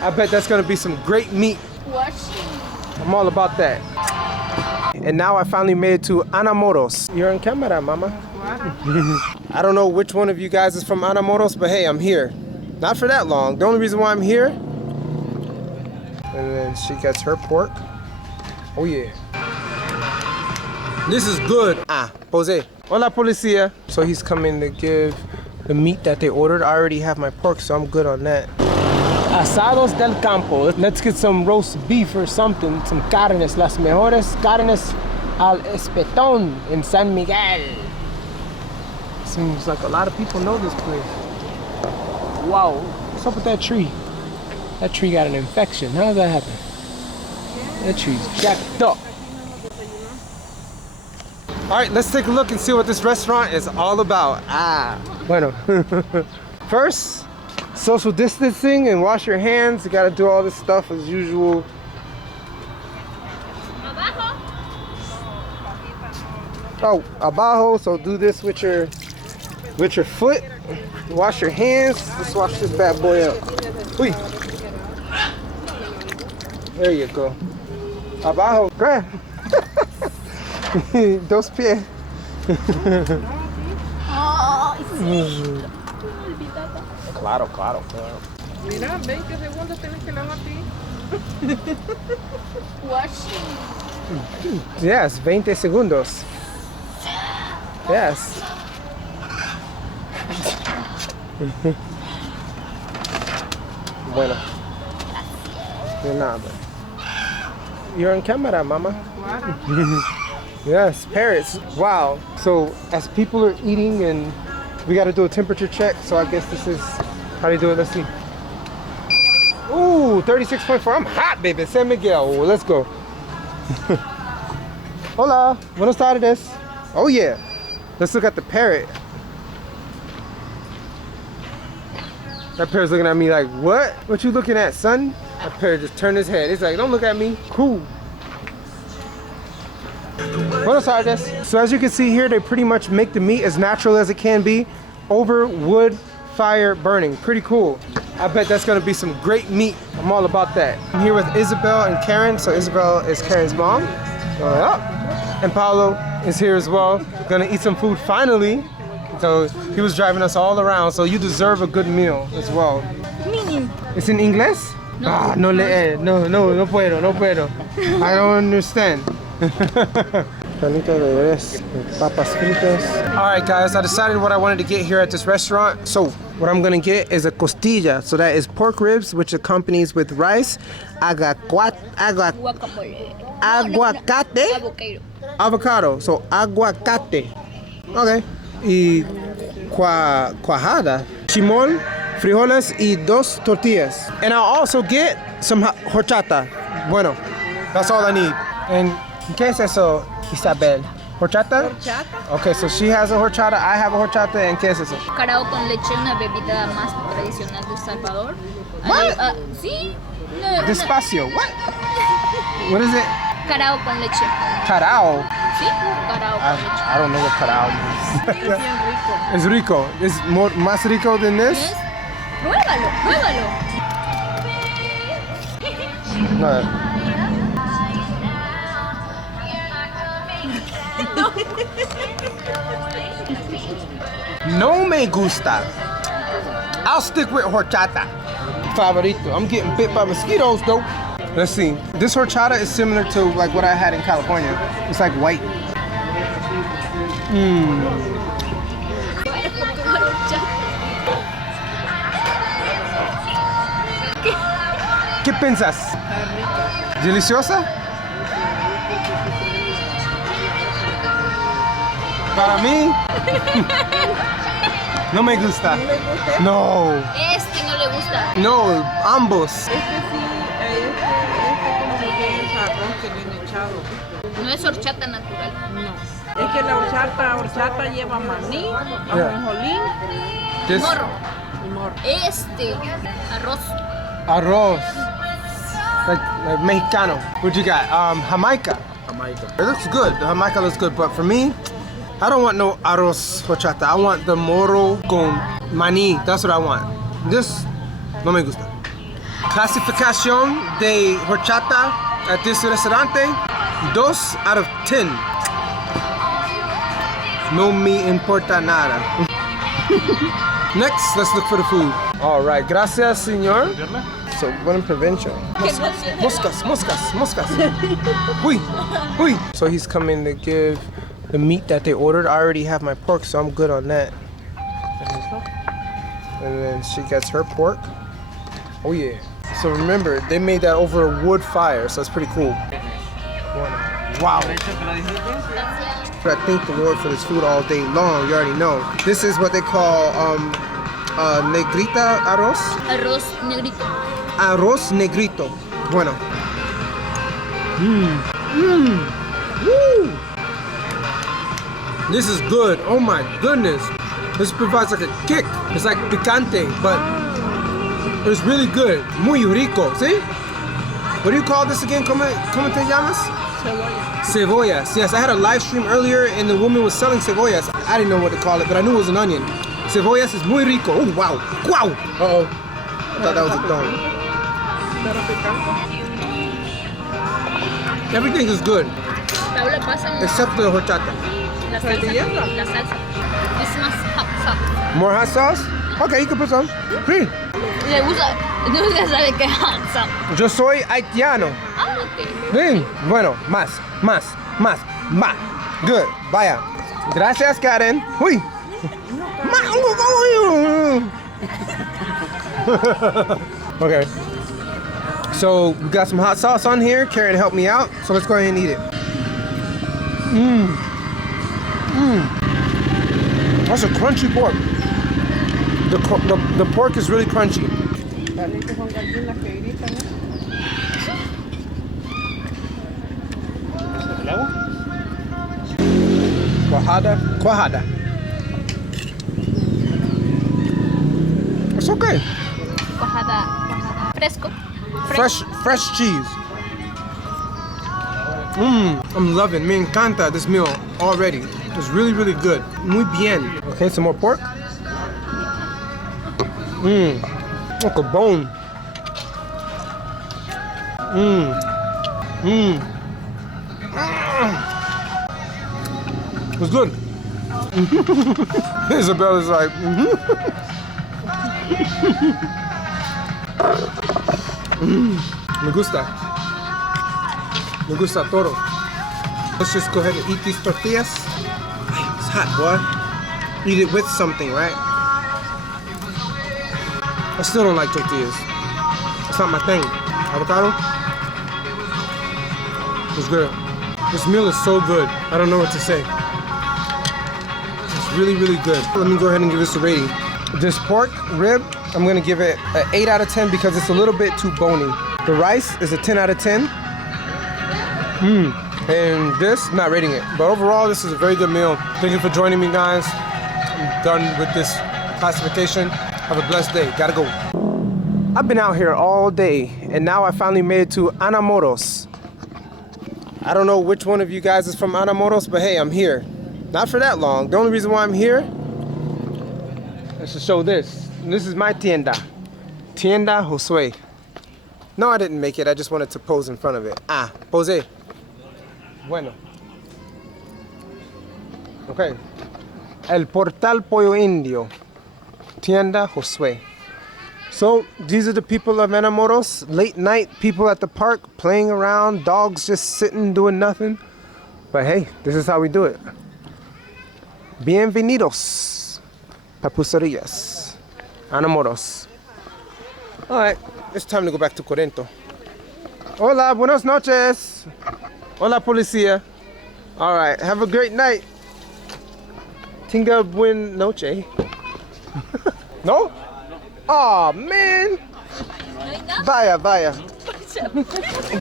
I bet that's gonna be some great meat. I'm all about that. And now I finally made it to Anamoros. You're on camera, mama. I don't know which one of you guys is from Anamoros, but hey, I'm here. Not for that long. The only reason why I'm here. And then she gets her pork. Oh yeah. This is good. Pose. Hola, policía. So he's coming to give the meat that they ordered. I already have my pork, so I'm good on that. Asados del Campo. Let's get some roast beef or something. Some carnes. Las mejores carnes al espetón in San Miguel. Seems like a lot of people know this place. Wow. What's up with that tree? That tree got an infection. How did that happen? That tree's jacked up. All right, let's take a look and see what this restaurant is all about. Bueno. First, social distancing and wash your hands. You gotta do all this stuff as usual. Oh, abajo. So do this with your foot. Wash your hands. Let's wash this bad boy up. Uy. There you go. Abajo. Grab. Dos pies. Claro, claro, claro. Mira, 20 segundos tienes que lavar ti. Yes, 20 segundos. Yes. Bueno. De nada. You're on camera, mama. Yes, parrots. Wow. So as people are eating and we got to do a temperature check, so I guess this is how they do it. Let's see. Ooh, 36.4. I'm hot, baby. San Miguel. Oh, let's go. Hola. Buenos tardes. Oh, yeah. Let's look at the parrot. That parrot's looking at me like, what? What you looking at, son? That parrot just turned his head. He's like, don't look at me. Cool. Buenos tardes. So as you can see here, they pretty much make the meat as natural as it can be over wood fire burning. Pretty cool. I bet that's gonna be some great meat. I'm all about that. I'm here with Isabel and Karen. So Isabel is Karen's mom. And Paulo is here as well. Gonna eat some food finally. So he was driving us all around. So you deserve a good meal as well. It's in English? No. No puedo. I don't understand. Papas fritas. All right, guys, I decided what I wanted to get here at this restaurant. So what I'm gonna get is a costilla. So that is pork ribs, which accompanies with rice, aguacate, avocado. So aguacate. Okay. Y cuajada, chimol, frijoles, y 2 tortillas. And I'll also get some horchata. Bueno, that's all I need. And ¿qué es eso, Isabel? ¿Horchata? Horchata. Okay, so she has a horchata, I have a horchata, and ¿qué es eso? Carao con leche, una bebida más tradicional de Salvador. What? Sí. Despacio, what? What is it? Carao con leche. Carao? Sí, carao con leche. I don't know what carao means. It's rico. It's más rico than this? Yes. Pruébalo. No. No me gusta. I'll stick with horchata. Favorito. I'm getting bit by mosquitoes though. Let's see. This horchata is similar to like what I had in California. It's like white. ¿Qué piensas? ¿Deliciosa? Para mí, no me gusta. No. Este no le gusta. No, ambos. Este como que es arroz que viene echado. No es horchata natural. No. Es que la horchata lleva maní, ajonjolín, This Morro. y morro. Arroz. arroz, like mexicano. What you got? Jamaica. It looks good. The Jamaica looks good, but for me, I don't want no arroz horchata. I want the morro con maní. That's what I want. This no me gusta. Clasificación de horchata at this restaurante, 2 out of 10. No me importa nada. Next, let's look for the food. All right, gracias, señor. So, buena prevention. Moscas. Uy. So he's coming to give the meat that they ordered. I already have my pork, so I'm good on that. And then she gets her pork. Oh yeah. So remember, they made that over a wood fire, so that's pretty cool. Wow. I thank the Lord for this food all day long. You already know. This is what they call negrita arroz. Arroz negrito. Arroz negrito. Bueno. Woo. This is good. Oh my goodness. This provides like a kick. It's like picante, but it's really good. Muy rico. See? What do you call this again? ¿Cómo te llamas? Cebollas. Yes, I had a live stream earlier and the woman was selling cebollas. I didn't know what to call it, but I knew it was an onion. Cebollas is muy rico. Oh, wow. Wow. Uh-oh. I thought that was a thong. Everything is good. Except the horchata. La salsa. It's más hot sauce. More hot sauce? Okay, you can put some. Sí. Le gusta, no se sabe qué es hot sauce. Yo soy haitiano. Ah, ok. Sí. Bueno, más. Good. Vaya. Gracias, Karen. Uy. Okay. So we got some hot sauce on here. Karen helped me out. So let's go ahead and eat it. That's a crunchy pork. The pork is really crunchy. Cuajada. It's okay. Cuajada. Fresco. Fresh cheese. I'm loving. Me encanta this meal already. It's really, really good. Muy bien. Okay, some more pork. Like a bone. It's good. Isabella's like, Me gusta todo. Let's just go ahead and eat these tortillas. It's hot, boy. Eat it with something, right? I still don't like tortillas. It's not my thing. Avocado? It's good. This meal is so good. I don't know what to say. It's really, really good. Let me go ahead and give this a rating. This pork rib, I'm gonna give it an 8 out of 10 because it's a little bit too bony. The rice is a 10 out of 10. And this, not rating it. But overall, this is a very good meal. Thank you for joining me, guys. I'm done with this classification. Have a blessed day. Gotta go. I've been out here all day, and now I finally made it to Anamoros. I don't know which one of you guys is from Anamoros, but hey, I'm here. Not for that long. The only reason why I'm here is to show this. And this is my tienda. Tienda Josue. No, I didn't make it. I just wanted to pose in front of it. Ah, pose. Bueno. Okay. El Portal Pollo Indio. Tienda Josue. So these are the people of Anamoros. Late night, people at the park playing around, dogs just sitting doing nothing. But hey, this is how we do it. Bienvenidos, papuserías, Anamoros. All right, it's time to go back to Corento. Hola, buenas noches. Hola, policía. All right, have a great night. Tenga buen noche. No? Oh man. Vaya.